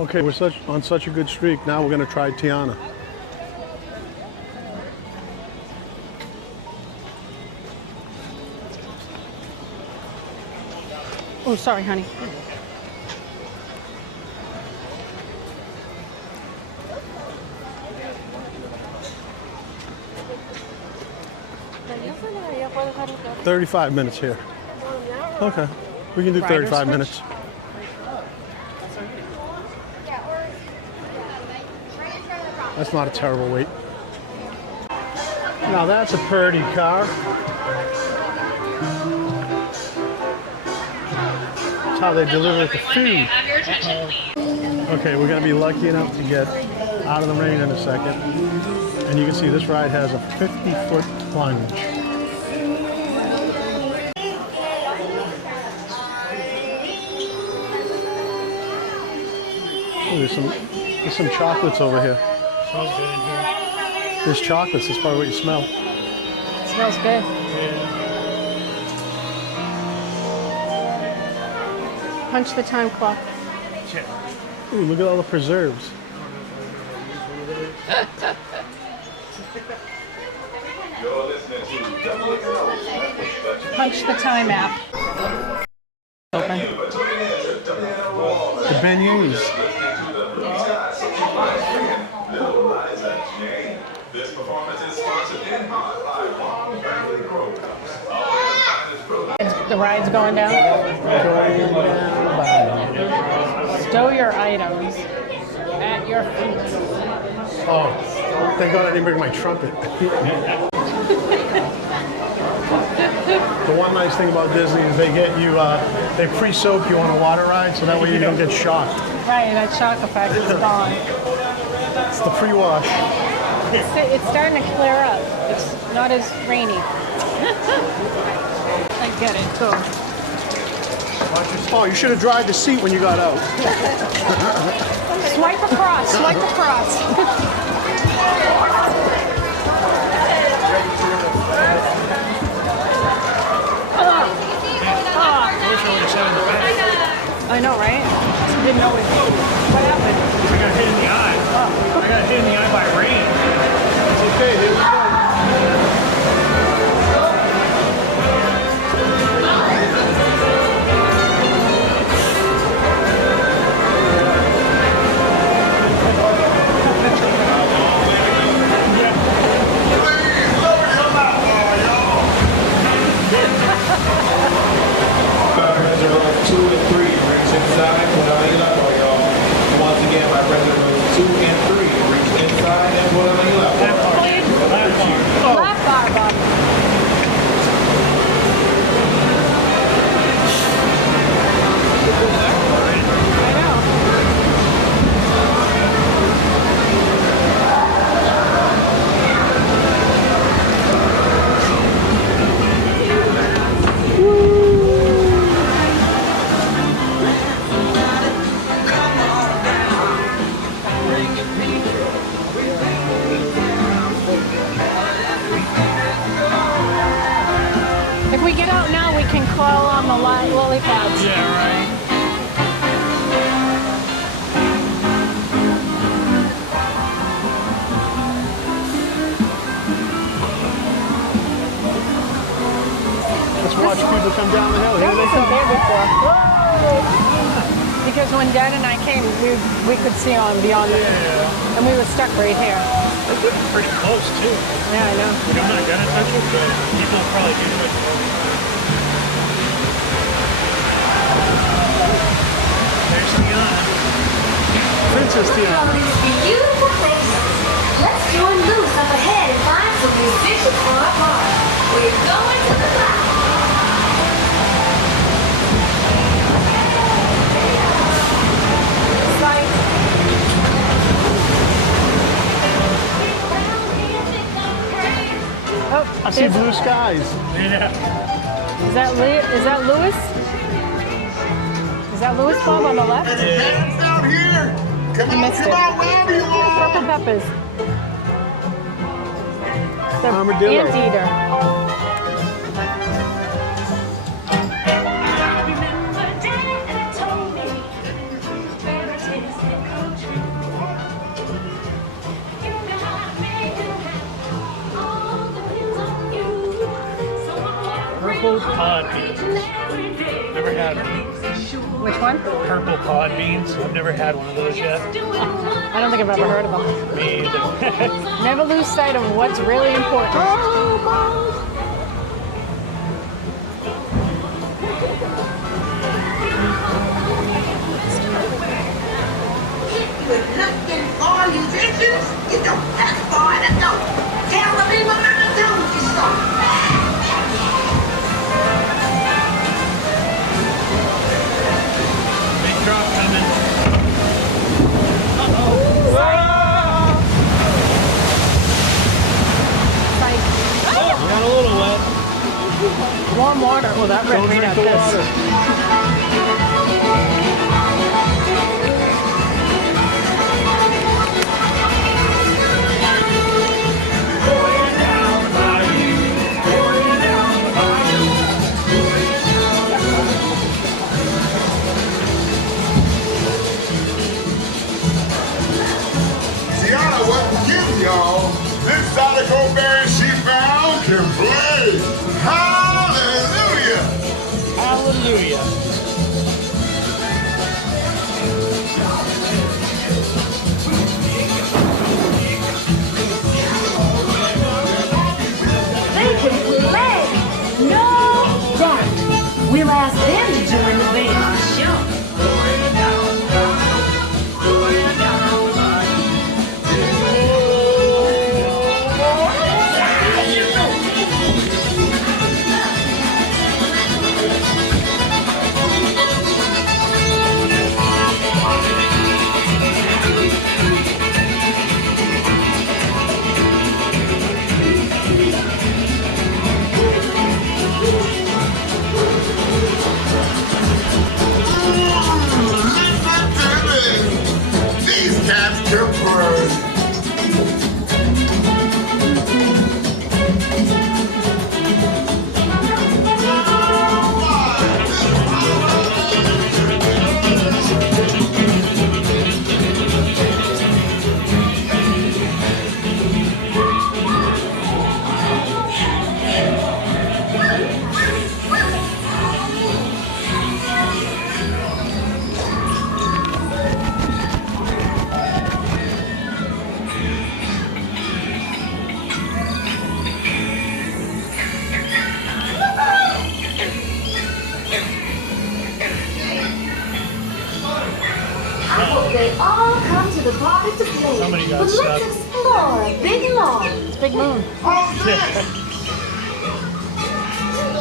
Okay, we're on such a good streak. Now we're gonna try Tiana. Oh, sorry, honey. – 35 minutes here. Okay, we can do 35 minutes. That's not a terrible wait. Now that's a pretty car. That's how they deliver the food. Okay, we're gonna be lucky enough to get out of the rain in a second. And you can see this ride has a 50-foot plunge. Oh, there's some chocolates over here. Smells good in here. There's chocolates. That's probably what you smell. It smells good. Yeah. Punch the time clock. Ooh, look at all the preserves. Punch the time app. Open. The beignets. This performance is sponsored in part by Long Family Programs. The ride's going down. Stow your items at your feet. Oh, thank God I didn't bring my trumpet. The one nice thing about Disney is they get you, they pre-soak you on a water ride, so that way you don't get shocked. Right, that shock effect is gone. It's the pre-wash. It's starting to clear up. It's not as rainy. I get it, too. Oh, you should have dried the seat when you got out. Swipe across, swipe across. I know, right? Didn't know it. What happened? I got hit in the eye. I got hit in the eye by rain. It's okay, here we go. If we get out now, we can crawl on the lily pads. Yeah, right. Let's watch people come down the hill. Here There they wasn't come. there before. Because when Dad and I came, we could see on beyond the, and we were stuck right here. They're getting pretty close, too. Yeah, I know. I'm not gonna touch it, but people probably do it. There's Tiana. Princess Tiana. Beautiful place. Let's join loose up ahead and find some musicians for our party. We're going to the clouds. Oh, I see blue skies. Yeah. Is that Lewis? Is that Lewis Bob on the left? Hands down here! Come missed it. wherever you are! Purple peppers. The Armadillo. anteater. Purple pod beans. Never had them. Which one? Purple pod beans. I've never had one of those yet. I don't think I've ever heard of them. Me either. Never lose sight of what's really important. With looking for musicians, you don't have far to go. Tell the people that I told you so. Big drop coming. We got a little wet. Warm water. Well, that red Don't rain drink out the this. water. Tiana wasn't kidding, y'all. This Zydeco band she found can play. Hallelujah! Hallelujah. They can play. No doubt. We'll ask them to join the band show. These cats can play. I hope they all come to the party to play. Somebody got but stuck. let's explore a big lawn. It's big moon.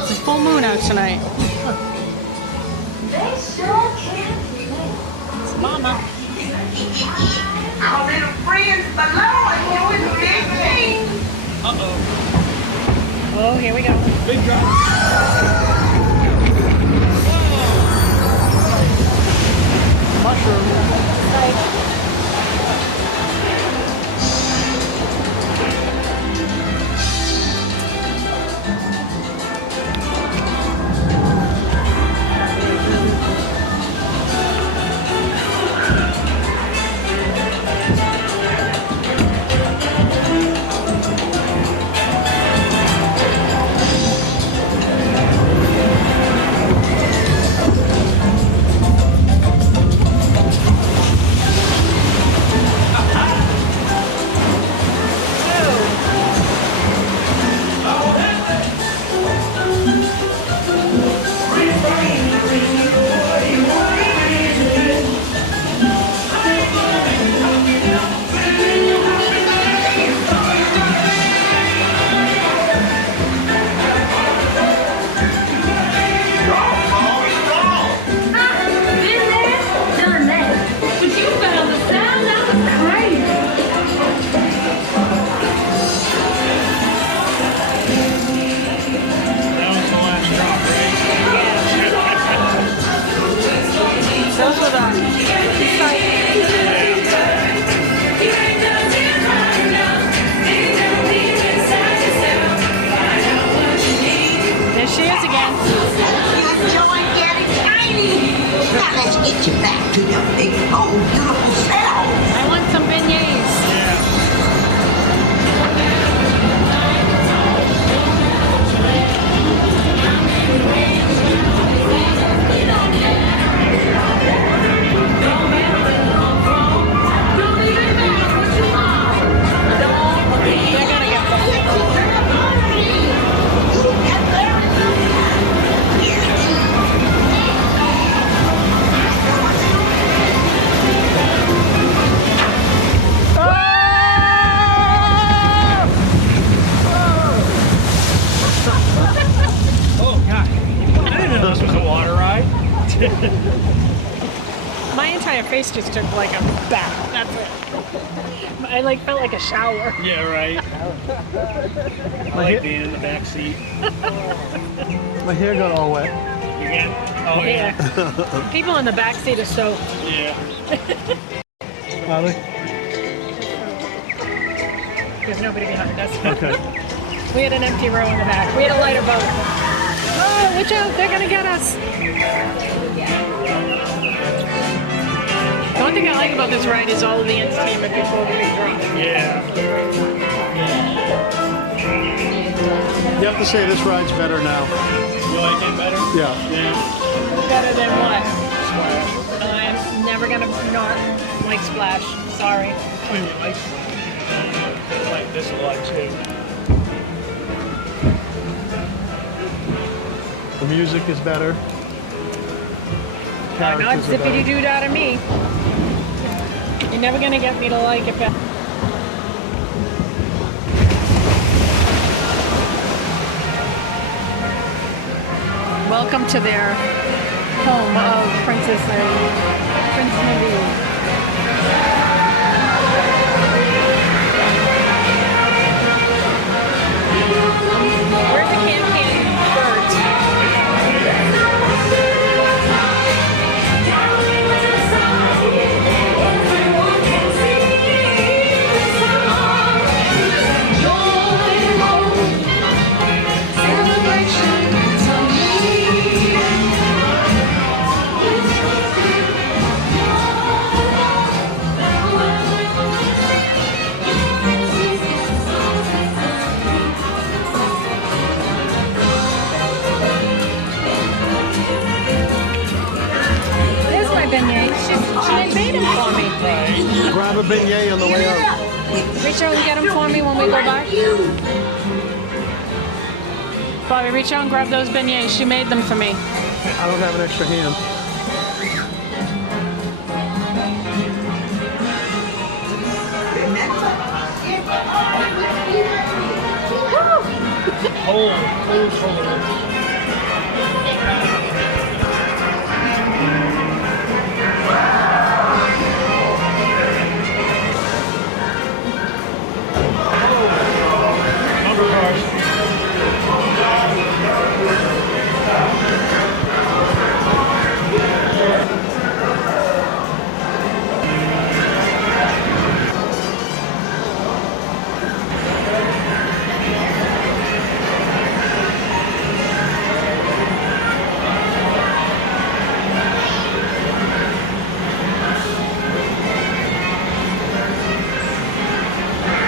It's a full moon out tonight. They sure can play. It's Mama. Our little friends below are doing big things. Oh, here we go. Big drop. Mushroom. face just took like a bath. That's it. I like felt like a shower. Yeah, right. I like being in the back seat. My hair got all wet. You can? Oh, yeah. People in the back seat are so. Yeah. Molly? There's nobody behind us. Okay. We had an empty row in the back. We had a lighter boat. Oh, watch out! They're gonna get us. The one thing I like about this ride is all of the entertainment before the big drop. Yeah. You have to say this ride's better now. You like it better? Yeah. Yeah. Better than what? I'm never gonna not like Splash. Sorry. I mean, I like this a lot too. The music is better. Not Characters are better. zippity-doo out of me. You're never gonna get me to like it better. Welcome to their home of Princess and Prince Naveen. Where are the can birds? There's my beignet. She made him for me. Grab a beignet on the way out. Reach out and get them for me when we go by. Bobby, reach out and grab those beignets. She made them for me. I don't have an extra hand. Cold. Number cars.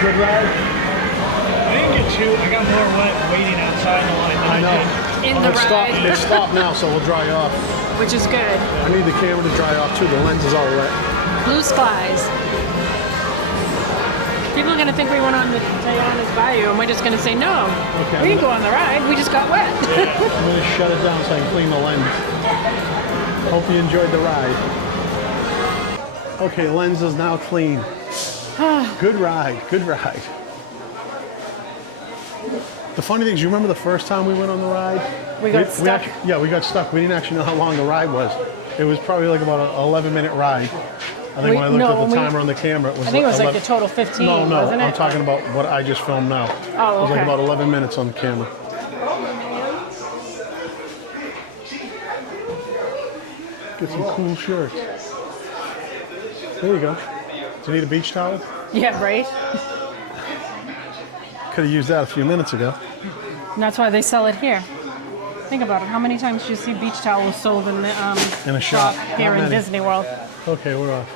Good ride? I didn't get too. I got more wet waiting outside the line. I know. In the ride. It's stopped now, so we'll dry off. Which is good. I need the camera to dry off too. The lens is all wet. Blue skies. People are going to think we went on the Tiana's Bayou, and we're just going to say, no, Okay, we didn't go on the ride. We just got wet. I'm going to shut it down so I can clean the lens. Hope you enjoyed the ride. Okay, lens is now clean. Good ride, good ride. The funny thing is, you remember the first time we went on the ride? We got stuck. We got stuck. We didn't actually know how long the ride was. It was probably like about an 11-minute ride. I think when I looked at the timer on the camera, it was I think it was like 11 the total 15, No, wasn't it? I'm talking about what I just filmed now. Oh, It was like okay. about 11 minutes on the camera. Get some cool shirts. There you go. Do you need a beach towel? Yeah, right? Could have used that a few minutes ago. And that's why they sell it here. Think about it. How many times do you see beach towels sold in the In a shop. here Not in many. Disney World? Okay, we're off.